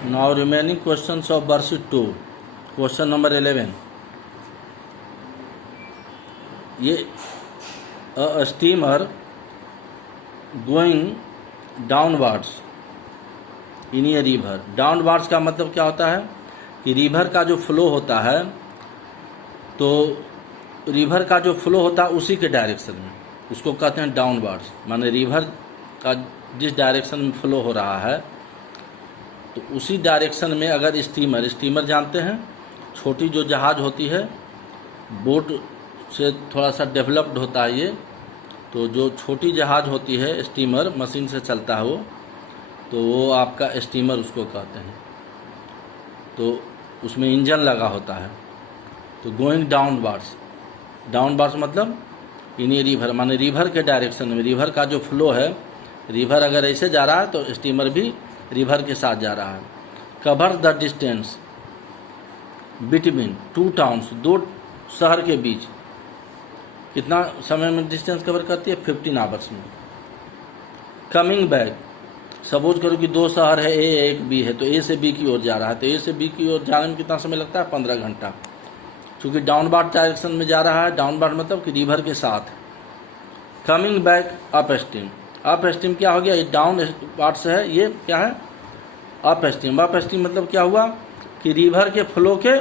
Now remaining questions of worksheet 2. Question number 11. ये a steamer going downwards in a river. Downwards का मतलब क्या होता है कि रिवर का जो फ्लो होता है, तो रिवर का जो फ्लो होता है उसी के डायरेक्शन में, उसको कहते हैं डाउनवर्ड्स। माने रिवर का जिस डायरेक्शन में फ्लो हो रहा है तो उसी डायरेक्शन में अगर स्टीमर जानते हैं, छोटी जो जहाज़ होती है, बोट से थोड़ा सा डेवलप्ड होता है ये, तो जो छोटी जहाज़ होती है स्टीमर, मशीन से चलता है वो, तो वो आपका स्टीमर उसको कहते हैं। तो उसमें इंजन लगा होता है। तो गोइंग डाउनवर्ड्स मतलब इन ए रिवर, माने रिवर के डायरेक्शन में, रिवर का जो फ्लो है, रिवर अगर ऐसे जा रहा है तो स्टीमर भी रिवर के साथ जा रहा है। Covers the distance between two towns, दो शहर के बीच कितना समय में डिस्टेंस कवर करती है? 15 आवर्स में। कमिंग बैक, सपोज करो कि दो शहर है, ए एक बी है, तो ए से बी की ओर जा रहा है, तो ए से बी की ओर जाने में कितना समय लगता है? 15 घंटा। चूँकि डाउनवर्ड डायरेक्शन में जा रहा है, डाउनवर्ड मतलब कि रिवर के साथ। Coming back up stream, up stream क्या हो गया? ये डाउन वार्ड से है, ये क्या है? Up stream. अप स्ट्रीम मतलब क्या हुआ कि रिवर के फ्लो के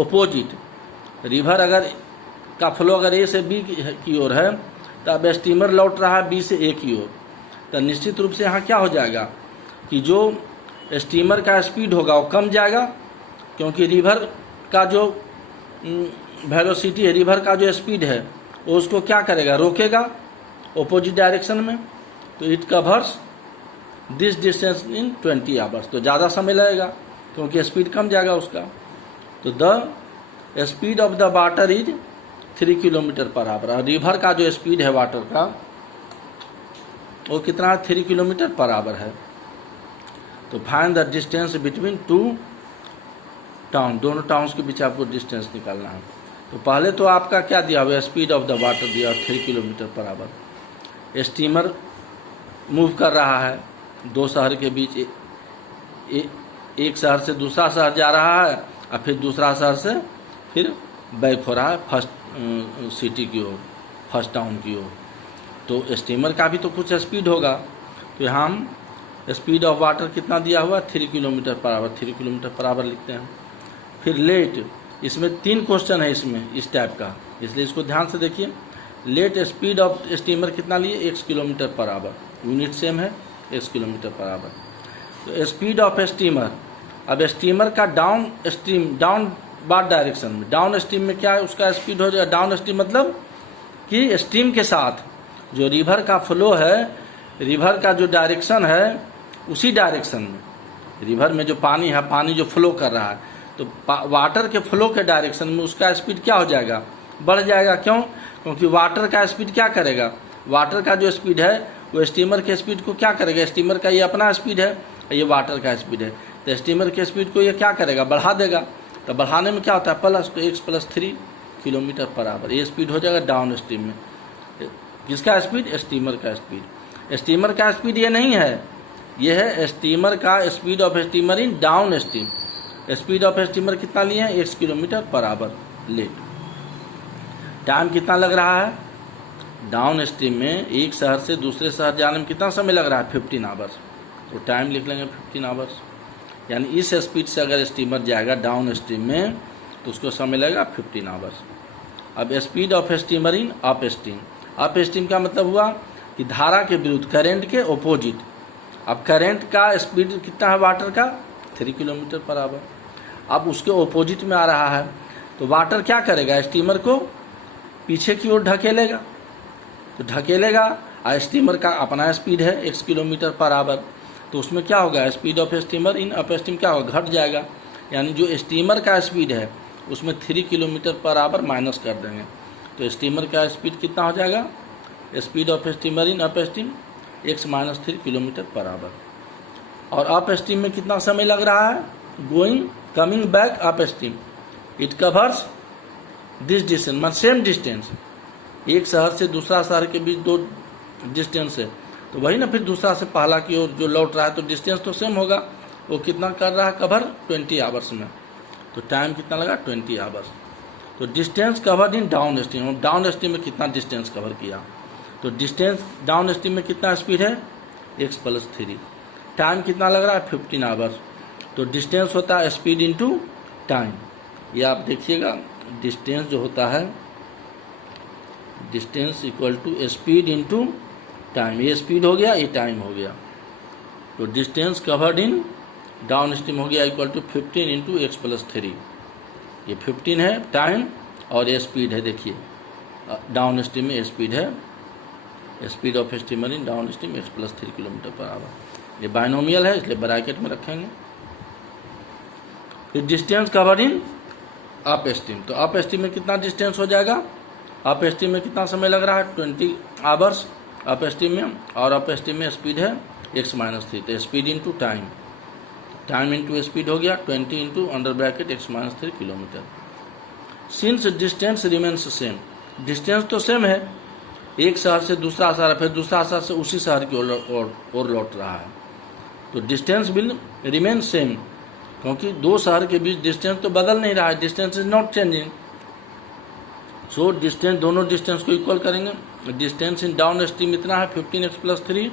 ओपोजिट, रिवर अगर का फ्लो अगर ए से बी की ओर है, तो अब स्टीमर लौट रहा है बी से ए की ओर, तो निश्चित रूप से यहाँ क्या हो जाएगा कि जो स्टीमर का स्पीड होगा वो कम जाएगा, क्योंकि रिवर का जो वेलोसिटी है, रिवर का जो स्पीड है, वो उसको क्या करेगा? रोकेगा ओपोजिट डायरेक्शन में। तो it covers this distance in 20 hours, तो ज़्यादा समय लगेगा क्योंकि स्पीड कम जाएगा उसका। तो the speed of the water is 3 kilometre per hour. River का जो स्पीड है वाटर का, वो कितना है? 3 किलोमीटर पर आवर है। तो find the distance between two town, दोनों टाउन्स के बीच आपको डिस्टेंस निकालना है। तो पहले तो आपका क्या दिया हुआ है? स्पीड ऑफ द वाटर दिया 3 kilometre per hour. Steamer move कर रहा है दो शहर के बीच, एक शहर से दूसरा शहर जा रहा है, और फिर दूसरा शहर से फिर बैक हो रहा है फर्स्ट सिटी की ओर, फर्स्ट टाउन की ओर। तो स्टीमर का भी तो कुछ स्पीड होगा। तो हम स्पीड ऑफ वाटर कितना दिया हुआ? 3 kilometre per hour. 3 kilometre per hour लिखते हैं। फिर लेट, इसमें 3 क्वेश्चन है इसमें इस टाइप का, इसलिए इसको ध्यान से देखिए। लेट स्पीड ऑफ स्टीमर कितना लिए? 1 kilometre per hour, unit same है 1 किलोमीटर पर आवर। तो स्पीड ऑफ स्टीमर, अब स्टीमर का down stream, down ward direction में, डाउन स्ट्रीम में क्या है? उसका स्पीड हो जाएगा डाउन स्ट्रीम मतलब कि स्ट्रीम के साथ जो रिवर का फ्लो है, रिवर का जो डायरेक्शन है उसी डायरेक्शन में, रिवर में जो पानी है, पानी जो फ्लो कर रहा है, तो वाटर के फ्लो के डायरेक्शन में उसका स्पीड क्या हो जाएगा? बढ़ जाएगा। क्यों? क्योंकि वाटर का स्पीड क्या करेगा? वाटर का जो स्पीड है वो स्टीमर के स्पीड को क्या करेगा? स्टीमर का ये अपना स्पीड है, ये वाटर का स्पीड है, तो स्टीमर के स्पीड को ये क्या करेगा? बढ़ा देगा। तो बढ़ाने में क्या होता है? प्लस, तो 1 + 3 किलोमीटर पर आवर, ये स्पीड हो जाएगा डाउन स्ट्रीम में। किसका स्पीड? स्टीमर का स्पीड। स्टीमर का स्पीड ये नहीं है, ये है स्टीमर का speed of steamer in down stream. Speed of steamer कितना लिए हैं? 1 kilometre per hour. Late, time कितना लग रहा है? डाउन स्ट्रीम में एक शहर से दूसरे शहर जाने में कितना समय लग रहा है? 15 आवर्स। तो टाइम लिख लेंगे 15 आवर्स। यानी इस स्पीड से अगर स्टीमर जाएगा डाउन स्ट्रीम में तो उसको समय लगेगा 15 आवर्स। अब speed of steamer in up stream, up stream का मतलब हुआ कि धारा के विरुद्ध, करेंट के ओपोजिट। अब करेंट का स्पीड कितना है वाटर का? 3 किलोमीटर पर आवर। अब उसके ओपोजिट में आ रहा है, तो वाटर क्या करेगा? स्टीमर को पीछे की ओर ढकेलेगा। तो ढकेलेगा, और स्टीमर का अपना स्पीड है 1 किलोमीटर पर आवर, तो उसमें क्या होगा? Speed of steamer in up stream क्या होगा? घट जाएगा। यानी जो स्टीमर का स्पीड है उसमें 3 किलोमीटर पर आवर माइनस कर देंगे, तो स्टीमर का स्पीड कितना हो जाएगा? Speed of steamer in up stream x - 3 kilometre per hour. और अप स्ट्रीम में कितना समय लग रहा है? Going, coming back up stream, it covers this distance, मतलब सेम डिस्टेंस। एक शहर से दूसरा शहर के बीच 2 डिस्टेंस है, तो वही ना, फिर दूसरा से पहला की ओर जो लौट रहा है तो डिस्टेंस तो सेम होगा, वो कितना कर रहा है कवर 20 आवर्स में, तो टाइम कितना लगा 20 आवर्स। तो distance covered in down stream, down stream में कितना डिस्टेंस कवर किया, तो डिस्टेंस डाउन स्ट्रीम में कितना स्पीड है x+3, टाइम कितना लग रहा है 15 आवर्स। तो डिस्टेंस होता है स्पीड इनटू टाइम, ये आप देखिएगा डिस्टेंस जो होता है distance equal to speed into time, ये स्पीड हो गया ये टाइम हो गया। तो distance covered in downstream हो गया इक्वल टू 15 इंटू x+3, ये 15 है टाइम और ये स्पीड है, देखिए डाउन स्ट्रीम में स्पीड है, speed of steamer in down stream x+3 kilometre per hour. ये बाइनोमियल है इसलिए ब्रैकेट में रखेंगे। फिर distance covered in up stream, तो अप स्ट्रीम में कितना डिस्टेंस हो जाएगा, अप स्ट्रीम में कितना समय लग रहा है 20 आवर्स अप स्ट्रीम में, और अप स्ट्रीम में स्पीड है x-3, तो speed into time, time into speed हो गया 20 into under bracket x-3 kilometre. Since distance remains same, distance तो सेम है, एक शहर से दूसरा शहर, फिर दूसरा शहर से उसी शहर की ओर लौट रहा है, तो डिस्टेंस विल रिमेन सेम, क्योंकि दो शहर के बीच डिस्टेंस तो बदल नहीं रहा है, distance is not changing. So distance, दोनों डिस्टेंस को इक्वल करेंगे। डिस्टेंस इन डाउन स्ट्रीम इतना है 15x+3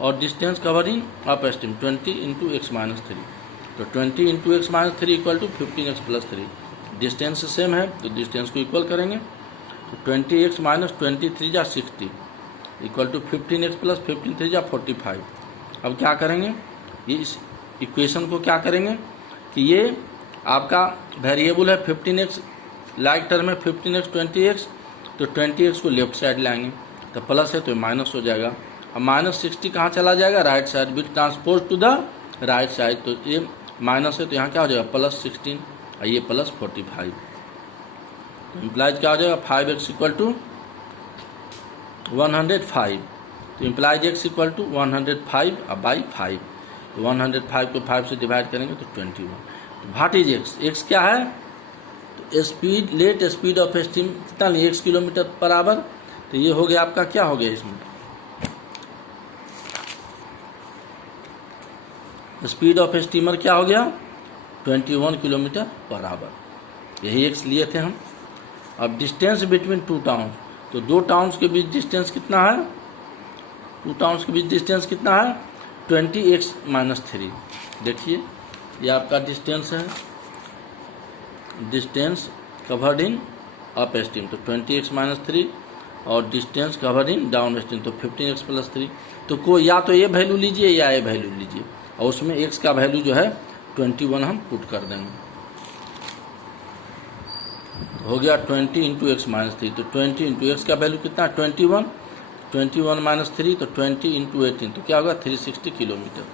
और distance cover in upstream 20 into x-3, तो 20 into x-3 equal to 15x+3, distance same है तो डिस्टेंस को इक्वल करेंगे। तो 20x-23 जा 60 इक्वल टू 15x+15 जा 45। अब क्या करेंगे, ये इस इक्वेशन को क्या करेंगे कि ये आपका वेरिएबल है 15x, लाइक टर्म है 15x 20x, तो 20x को लेफ्ट साइड लाएंगे तो प्लस है तो माइनस हो जाएगा। अब -60 कहाँ चला जाएगा, right side, will transpose to the right side, तो ये माइनस है तो यहाँ क्या हो जाएगा +16 और ये +45, तो इम्प्लाइज क्या हो जाएगा 5x इक्वल टू 105, तो implies x equal to 105 by 5, तो 105 को 5 से डिवाइड करेंगे तो 21। तो व्हाट इज x क्या है, तो speed, let speed of steam कितना नहीं x किलोमीटर पर आवर, तो ये हो गया आपका क्या हो गया इसमें स्पीड ऑफ स्टीमर क्या हो गया 21 किलोमीटर पर आवर, यही x लिए थे हम। अब डिस्टेंस बिटवीन टू टाउन, तो दो टाउन्स के बीच डिस्टेंस कितना है, टू टाउन्स के बीच डिस्टेंस कितना है 20x-3, देखिए ये आपका डिस्टेंस है, distance covered in up stream तो 20x-3 और distance covered in down stream तो 15x+3, तो कोई या तो ये वैल्यू लीजिए या ये वैल्यू लीजिए, और उसमें x का वैल्यू जो है 21 हम पुट कर देंगे, तो हो गया 20 इंटू x-3, तो 20 इंटू x का वैल्यू कितना 21, 21 - 3 तो 20 इंटू 18, तो क्या होगा 360 किलोमीटर।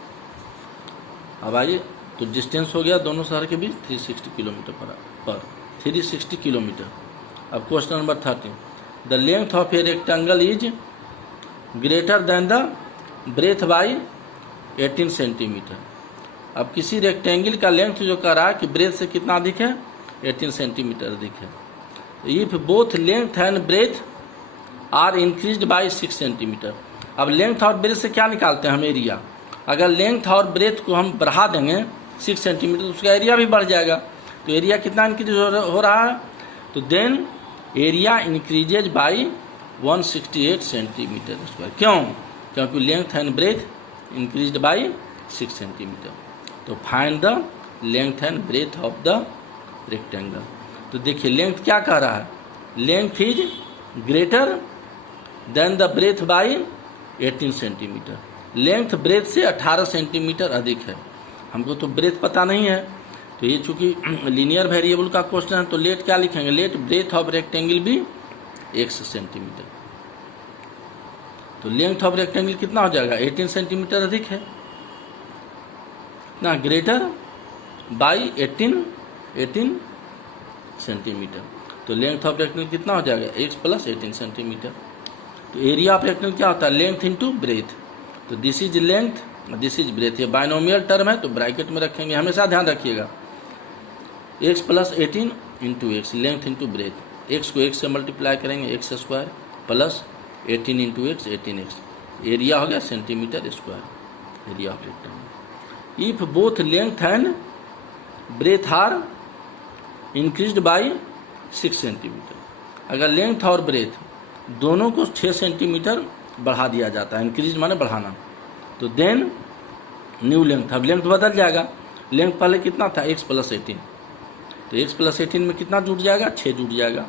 अब आइए, तो डिस्टेंस हो गया दोनों शहर के बीच 360 किलोमीटर पर 360 किलोमीटर। अब question number 13, the length of a rectangle is greater than the breadth by 18 centimetre. अब किसी रेक्टेंगल का लेंथ जो कह रहा है कि ब्रेथ से कितना अधिक है 18 सेंटीमीटर अधिक है, if both length and breadth are increased by 6 centimetre. अब लेंथ और ब्रेथ से क्या निकालते हैं हम एरिया, अगर लेंथ और ब्रेथ को हम बढ़ा देंगे 6 सेंटीमीटर तो उसका एरिया भी बढ़ जाएगा, तो एरिया कितना इंक्रीज हो रहा है, तो then area increases by 168 centimetre square. क्यों, क्योंकि length and breadth increased by 6 centimetre. तो find the length and breadth of the rectangle. तो देखिए लेंथ क्या कह रहा है, length is greater than the breadth by 18 centimetre, length breadth से 18 सेंटीमीटर अधिक है। हमको तो ब्रेथ पता नहीं है, तो ये चूंकि लीनियर वेरिएबल का क्वेश्चन है तो लेट क्या लिखेंगे, लेट ब्रेथ ऑफ रेक्टेंगल भी x सेंटीमीटर, तो लेंथ ऑफ रेक्टेंगल कितना हो जाएगा 18 सेंटीमीटर अधिक है, ना ग्रेटर बाई 18 सेंटीमीटर, तो लेंथ ऑफ रेक्टेंगल कितना हो जाएगा x + 18 सेंटीमीटर। तो एरिया ऑफ रेक्टेंगल क्या होता है, लेंथ इंटू ब्रेथ, तो this is length this is breadth, ये बाइनोमियल टर्म है तो ब्रैकेट में रखेंगे, हमेशा ध्यान रखिएगा x + 18 into x, length into breath, x को x से मल्टीप्लाई करेंगे x² plus 18 into x 18x, area हो गया centimetre square, area of rectangle. If both length and breadth are increased by 6 centimetre. अगर लेंथ और ब्रेथ दोनों को 6 centimetre बढ़ा दिया जाता है, इंक्रीज माने बढ़ाना, तो देन न्यू लेंथ, अब लेंथ बदल जाएगा। लेंथ पहले कितना था, x + 18, तो x + 18 में कितना जुड़ जाएगा, 6 जुड़ जाएगा।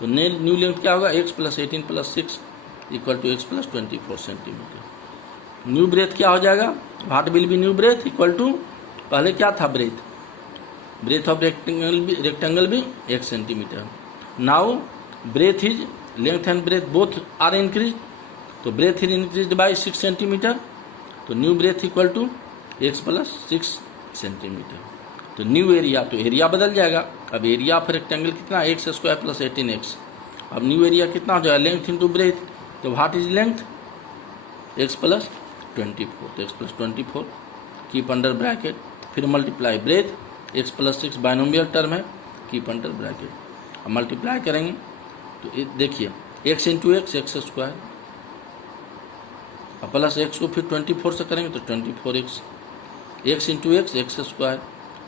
तो न्यू लेंथ क्या होगा, x + 18 + 6 = x + 24 centimetre. New breadth क्या हो जाएगा, what will be new breadth equal to, पहले क्या था ब्रेथ, ब्रेथ ऑफ रेक्टेंगल भी 1 centimetre. Now breadth is, length and breadth both are increase, तो breadth is increase by 6 centimetre, तो new breadth equal to x + 6 centimetre. तो new area, तो area बदल जाएगा। अब एरिया ऑफ रेक्टेंगल कितना, x² + 18x। अब न्यू एरिया कितना हो जाएगा, लेंथ इंटू ब्रेथ, तो व्हाट इज लेंथ, x + 24, तो x + 24 कीप अंडर ब्रैकेट, फिर multiply breath, x + 6 binomial term है, कीप अंडर ब्रैकेट। अब मल्टीप्लाई करेंगे तो देखिए x इंटू x, x², अब प्लस x को फिर 24 से करेंगे तो 24x, x into x, x²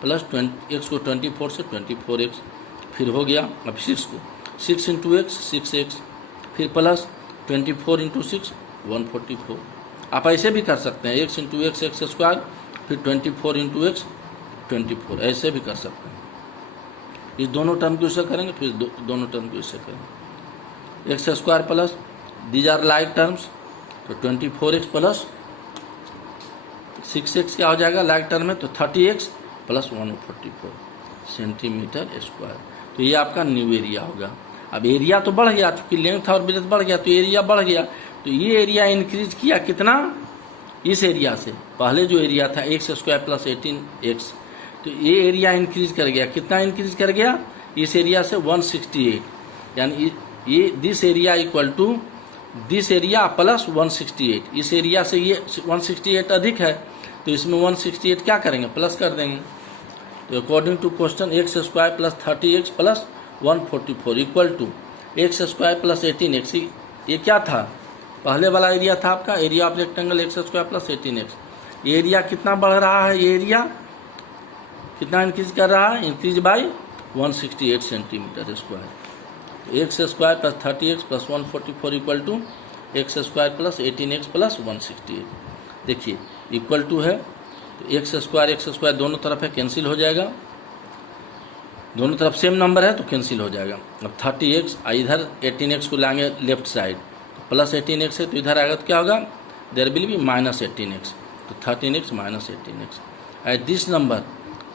plus x को 24 से 24x, फिर हो गया। अब 6 को 6 इंटू x, 6x, फिर प्लस 24 इंटू 6 144। आप ऐसे भी कर सकते हैं, x इंटू x, x², फिर 24 इंटू x 24, ऐसे भी कर सकते हैं। इस दोनों टर्म को इससे करेंगे, फिर दोनों टर्म को इससे करेंगे, x² plus these are like terms, तो 24x प्लस 6x क्या हो जाएगा लाइक टर्म में, तो 30x प्लस 144 सेंटीमीटर स्क्वायर। तो ये आपका न्यू एरिया होगा। अब एरिया तो बढ़ गया, चूंकि लेंथ और ब्रेथ बढ़ गया तो एरिया बढ़ गया। तो ये एरिया इंक्रीज किया कितना, इस एरिया से, पहले जो एरिया था x² + 18x, तो ये एरिया इंक्रीज कर गया, कितना इंक्रीज कर गया, इस एरिया से 168, यानी ये this area equal to this area plus 168। इस एरिया से ये 168 अधिक है, तो इसमें 168 क्या करेंगे, प्लस कर देंगे। तो according to question x² + 30x + 144 equal to x² + 18x। ये क्या था, पहले वाला एरिया था आपका area of rectangle x² + 18x। ये एरिया कितना बढ़ रहा है, ये एरिया कितना इंक्रीज कर रहा है, increase by 168 centimetre square. x² + 30x + 144 equal to x² + 18x + 168। देखिए इक्वल टू है, तो x² दोनों तरफ है, कैंसिल हो जाएगा, दोनों तरफ सेम नंबर है तो कैंसिल हो जाएगा। अब 30x, इधर 18x को लाएंगे लेफ्ट साइड, प्लस 18x है तो इधर आएगा तो क्या होगा, देयर विल बी -18x, तो 13x - 18x। At this number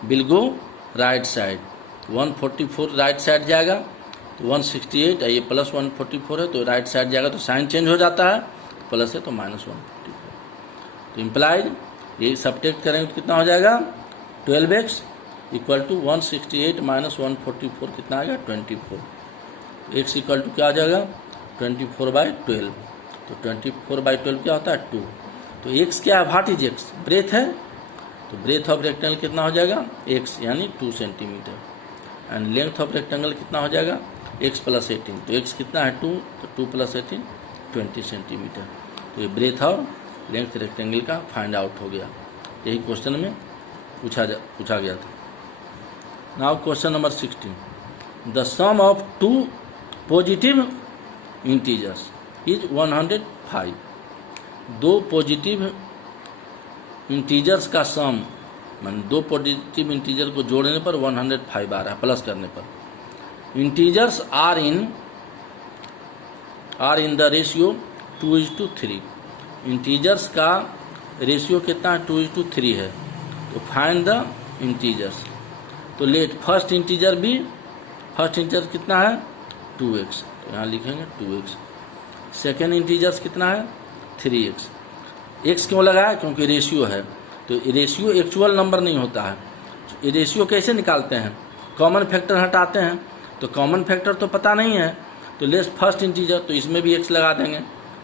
will go right side, 144 right side जाएगा, तो 168 ये प्लस 144 है तो राइट साइड जाएगा, तो साइन चेंज हो जाता है, प्लस है तो -144। तो इम्प्लाइड ये सब्ट्रैक्ट करेंगे तो कितना हो जाएगा, 12x इक्वल टू 168 - 144 कितना आएगा, 24। x इक्वल टू क्या आ जाएगा, 24/12, तो 24/12 क्या होता है, 2। तो x क्या है, व्हाट इज x, ब्रेथ है, तो ब्रेथ ऑफ रेक्टेंगल कितना हो जाएगा, x यानी 2 centimetre, and length of rectangle कितना हो जाएगा, x + 18, तो x कितना है 2, तो 2 + 18 20 सेंटीमीटर। तो ये ब्रेथ और लेंथ रेक्टेंगल का फाइंड आउट हो गया, यही क्वेश्चन में पूछा गया था। Now question number 16, the sum of 2 positive integers is 105। 2 positive integers का सम, मान 2 पॉजिटिव इंटीजर को जोड़ने पर 105 आ रहा है, प्लस करने पर। Integers are in the ratio 2:3। Integers का रेशियो कितना है, 2:3 है। तो फाइंड द इंटीजर्स, तो लेट फर्स्ट इंटीजर भी, फर्स्ट इंटीजर कितना है 2x, तो यहाँ लिखेंगे 2x। सेकेंड इंटीजर्स कितना है 3x। x क्यों लगाया, क्योंकि रेशियो है, तो रेशियो एक्चुअल नंबर नहीं होता है। ये रेशियो कैसे निकालते हैं, कॉमन फैक्टर हटाते हैं, तो कॉमन फैक्टर तो पता नहीं है, तो लेट्स फर्स्ट इंटीजर, तो इसमें भी x लगा देंगे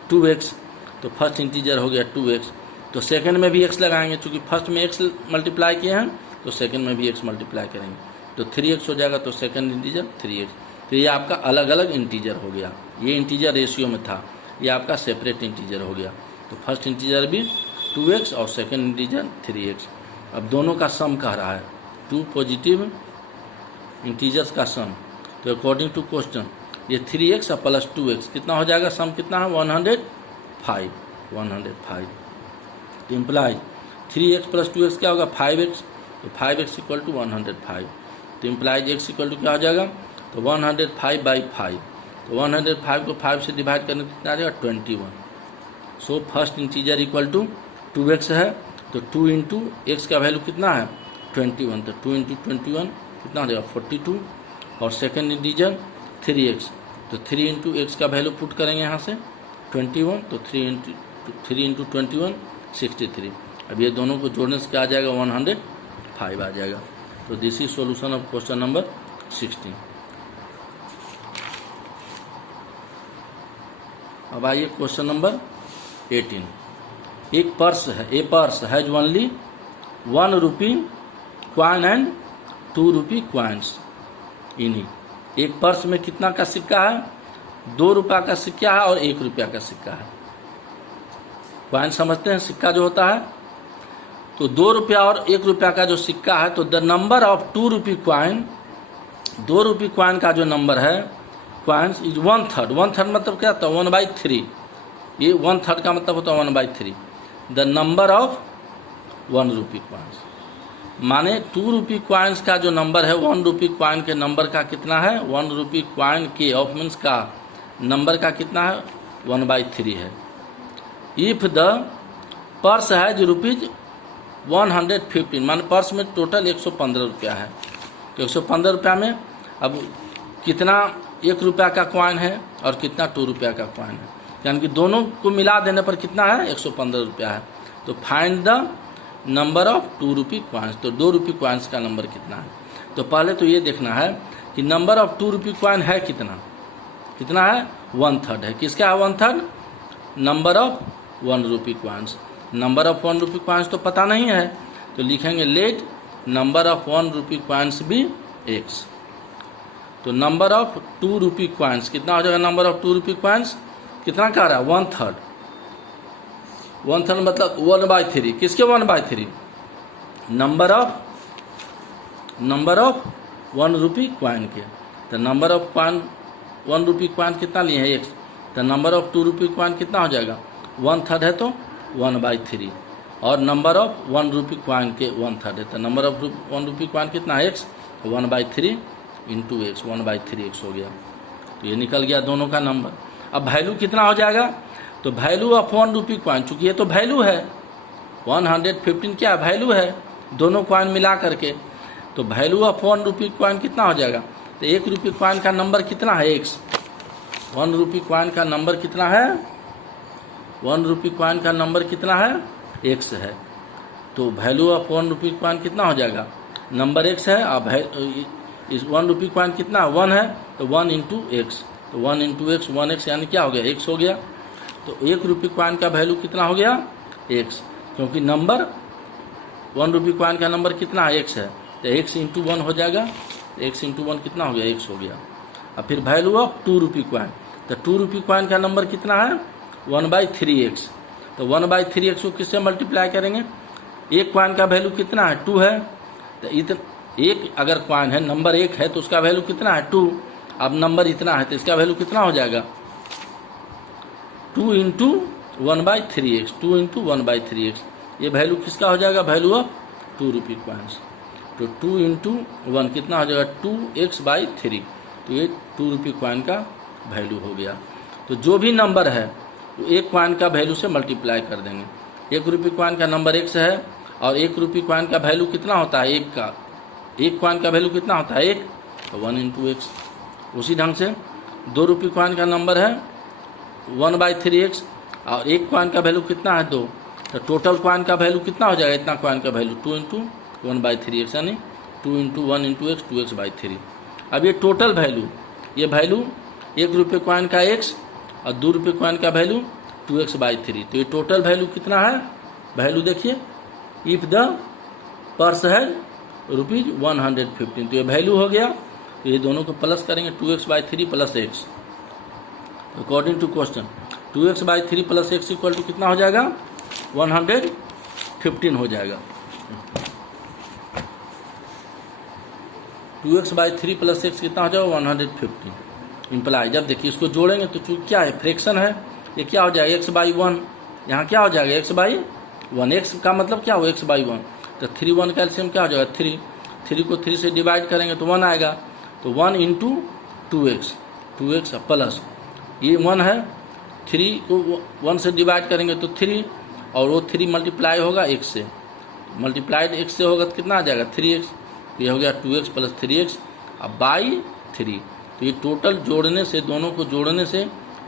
2x, तो फर्स्ट इंटीजर हो गया 2x। तो सेकंड में भी x लगाएंगे, चूंकि फर्स्ट में x मल्टीप्लाई किए हैं तो सेकंड में भी x मल्टीप्लाई करेंगे, तो 3x हो जाएगा, तो सेकंड इंटीजर 3x। तो ये आपका अलग अलग इंटीजर हो गया, ये इंटीजर रेशियो में था, ये आपका सेपरेट इंटीजर हो गया। तो फर्स्ट इंटीजर भी 2x और सेकंड इंटीजर 3x। अब दोनों का सम कह रहा है, 2 पॉजिटिव इंटीजर्स का सम। तो अकॉर्डिंग टू क्वेश्चन ये 3x और प्लस 2x कितना हो जाएगा, सम कितना है 105। तो इम्प्लाइज 3x प्लस 2x क्या होगा 5x, तो 5x इक्वल टू 105। तो इम्प्लाइज x इक्वल टू क्या हो जाएगा, तो 105/5। तो 105 को 5 से डिवाइड करने में कितना आ जाएगा 21। So first integer equal to 2x है, तो 2 इंटू एक्स का वैल्यू कितना है 21। तो 2 इंटू 21 कितना हो जाएगा 42। और सेकेंड इंटीजर 3x, तो 3 इंटू एक्स का वैल्यू पुट करेंगे यहाँ से 21, तो 3 इंटू 21 63। अब ये दोनों को जोड़ने से क्या आ जाएगा 105 आ जाएगा। तो this is solution of question number 16। अब आइए क्वेश्चन नंबर 18। एक पर्स है, a purse has only 1 rupee coin and 2 rupee coins in it. एक पर्स में कितना का सिक्का है, 2 रुपया का सिक्का है और 1 रुपया का सिक्का है। क्वाइन समझते हैं सिक्का जो होता है, तो 2 रुपया और 1 रुपया का जो सिक्का है, तो the number of 2 rupee coin, 2 rupee coin का जो नंबर है क्वाइंस इज 1/3। 1/3 मतलब क्या होता है 1/3। ये 1/3 का मतलब होता है 1/3। The number of 1 rupee coins, माने 2 रुपी क्वाइंस का जो नंबर है 1 रुपी क्वाइन के नंबर का कितना है, 1 रुपी क्वाइन के ऑफ मीन्स का नंबर का कितना है 1/3 है। If the purse has rupees 115, मान पर्स में टोटल 115 रुपया है, तो 115 रुपया में अब कितना 1 रुपया का क्वाइन है और कितना 2 रुपया का क्वाइन है, यानी कि दोनों को मिला देने पर कितना है 115 रुपया है। तो find the number of 2 rupee coins, तो 2 रुपी क्वाइंस का नंबर कितना है। तो पहले तो ये देखना है कि नंबर ऑफ 2 रुपी क्वाइन है कितना, कितना है 1/3 है। किसका है 1/3, number of 1 rupee coins. Number of 1 rupee coins तो पता नहीं है, तो लिखेंगे let number of 1 rupee coins भी x। तो नंबर ऑफ 2 रुपी क्वाइंस कितना हो जाएगा, नंबर ऑफ 2 रुपी क्वाइंस कितना कह रहा है 1/3। 1/3 मतलब 1/3, किसके 1/3, नंबर ऑफ 1 रुपी क्वाइन के। तो number of coin 1 rupee coin कितना लिए हैं x। तो नंबर ऑफ 2 रुपी क्वाइन कितना हो जाएगा 1/3 है तो 1/3, और नंबर ऑफ 1 रुपी क्वाइन के 1/3 है, तो नंबर ऑफ 1 रुपी क्वाइन कितना है x, 1/3 इंटू एक्स, 1/3x हो गया। तो ये निकल गया दोनों का नंबर। अब वैल्यू कितना हो जाएगा, तो वैल्यू ऑफ 1 रुपी क्वाइन, चूंकि ये तो वैल्यू है 115 क्या वैल्यू है दोनों क्वाइन मिला करके, तो वैल्यू ऑफ 1 रुपी क्वाइन कितना हो जाएगा, तो 1 रुपी क्वाइन का नंबर कितना है x। 1 रुपी क्वाइन का नंबर कितना है, 1 रुपी क्वाइन का नंबर कितना है x है। तो वैल्यू ऑफ 1 रुपी क्वाइन कितना हो जाएगा, नंबर x है। अब इस 1 रुपी क्वाइन कितना 1 है, तो 1 इंटू एक्स, तो 1 इंटू एक्स 1x यानी क्या हो गया x हो गया। तो 1 रुपी क्वाइन का वैल्यू कितना हो गया x, क्योंकि नंबर 1 रुपी क्वाइन का नंबर कितना है x है, तो x इंटू 1 हो जाएगा। तो x इंटू 1 कितना हो गया x हो गया। अब फिर वैल्यू ऑफ 2 रुपी क्वाइन, तो 2 रुपी क्वाइन का नंबर कितना है 1/3x। तो 1/3x को किससे मल्टीप्लाई करेंगे, एक क्वाइन का वैल्यू कितना है 2 है, तो एक अगर क्वाइन है नंबर 1 है तो उसका वैल्यू कितना है 2। अब नंबर इतना है तो इसका वैल्यू कितना हो जाएगा 2 इंटू 1/3x, 2 इंटू 1/3x। ये वैल्यू किसका हो जाएगा, वैल्यू ऑफ 2 रुपी क्वाइंस। तो 2 इंटू 1 कितना हो जाएगा 2x/3, तो ये 2 रुपी क्वाइन का वैल्यू हो गया। तो जो भी नंबर है वो एक क्वाइन का वैल्यू से मल्टीप्लाई कर देंगे। 1 रुपी क्वाइन का नंबर x है और 1 रुपी क्वाइन का वैल्यू कितना होता है एक क्वाइन का वैल्यू कितना होता है 1, तो 1 इंटू एक्स। उसी ढंग से 2 रुपी क्वाइन का नंबर है 1/3x और एक क्वाइन का वैल्यू कितना है 2, तो टोटल क्वाइन का वैल्यू कितना हो जाएगा, इतना क्वाइन का वैल्यू 2 इंटू 1/3x, यानी 2 इंटू 1 इंटू एक्स 2x/3। अब ये टोटल वैल्यू, ये वैल्यू 1 रुपये क्वाइन का x और 2 रुपये क्वाइन का वैल्यू 2x/3। तो ये टोटल वैल्यू कितना है, वैल्यू देखिए इफ द पर्स है ₹115, तो ये वैल्यू हो गया। तो ये दोनों को प्लस करेंगे 2x/3 plus x। According to question 2x/3 plus x equal to कितना हो जाएगा 115 हो जाएगा। 2x/3 + x कितना हो जाएगा 150 इम्प्लाई। जब देखिए इसको जोड़ेंगे तो चूँकि क्या है फ्रैक्शन है, ये क्या हो जाएगा x/1, यहाँ क्या हो जाएगा x/1, x का मतलब क्या हो x/1, तो 3 1 का एलसीएम क्या हो जाएगा 3 को 3 से डिवाइड करेंगे तो 1 आएगा, तो 1 × 2x प्लस ये 1 है, 3 को 1 से डिवाइड करेंगे तो 3, और वो 3 मल्टीप्लाई होगा x से, मल्टीप्लाइड x से होगा तो कितना आ जाएगा 3x, तो ये हो गया 2x + 3x अब बाई 3। तो ये टोटल जोड़ने से, दोनों को जोड़ने से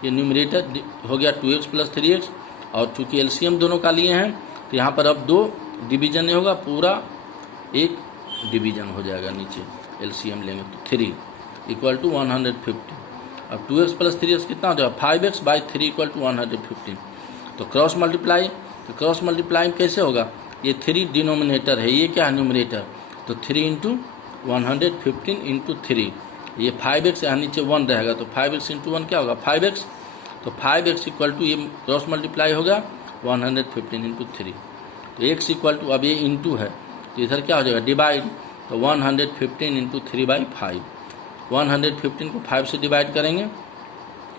ये न्यूमरेटर हो गया 2x + 3x, और चूँकि एलसीएम दोनों का लिए हैं तो यहाँ पर अब 2 डिवीजन नहीं होगा, पूरा एक डिवीजन हो जाएगा नीचे, एलसीएम लेंगे तो 3 = 150। अब 2x + 3x कितना हो जाएगा 5x/3 = 115। तो क्रॉस मल्टीप्लाई कैसे होगा, ये 3 डिनोमिनेटर है, ये क्या है न्यूमरेटर, तो 3 × 115 × 3, ये 5x यहाँ नीचे 1 रहेगा, तो 5x × 1 क्या होगा 5x, तो 5x = ये क्रॉस मल्टीप्लाई होगा 115 × 3, तो x = अब ये इंटू है तो इधर क्या हो जाएगा डिवाइड, तो 115 × 3/5, 115 को 5 से डिवाइड करेंगे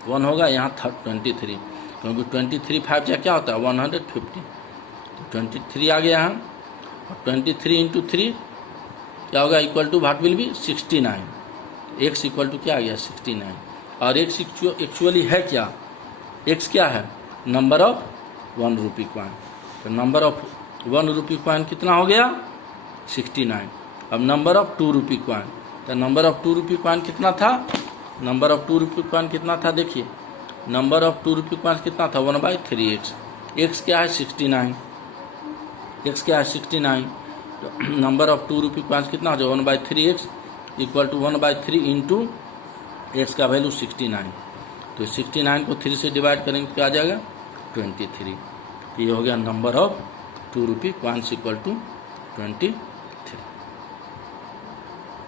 1 होगा, यहाँ 23, क्योंकि 23 5 या क्या होता है 150, तो 23 आ गया यहाँ, और 23 × 3 क्या होगा = व्हाट विल बी 69, x = क्या आ गया 69, और x एक्चुअली है क्या, x क्या है नंबर ऑफ 1 रुपी कॉइन, तो नंबर ऑफ 1 रुपी कॉइन कितना हो गया 69। अब नंबर ऑफ 2 रुपी कॉइन, तो नंबर ऑफ 2 रुपी कॉइन कितना था, नंबर ऑफ 2 रुपी कॉइन कितना था, देखिए नंबर ऑफ 2 रुपी कॉइन कितना था 1/3x, x क्या है 69, x क्या है 69, तो नंबर ऑफ 2 रुपी कॉइन कितना हो जाएगा 1/3x = 1/3 × x का वैल्यू 69, तो 69 को 3 से डिवाइड करेंगे तो क्या आ जाएगा 23, तो ये हो गया नंबर ऑफ 2 रुपी कॉइन्स = 23।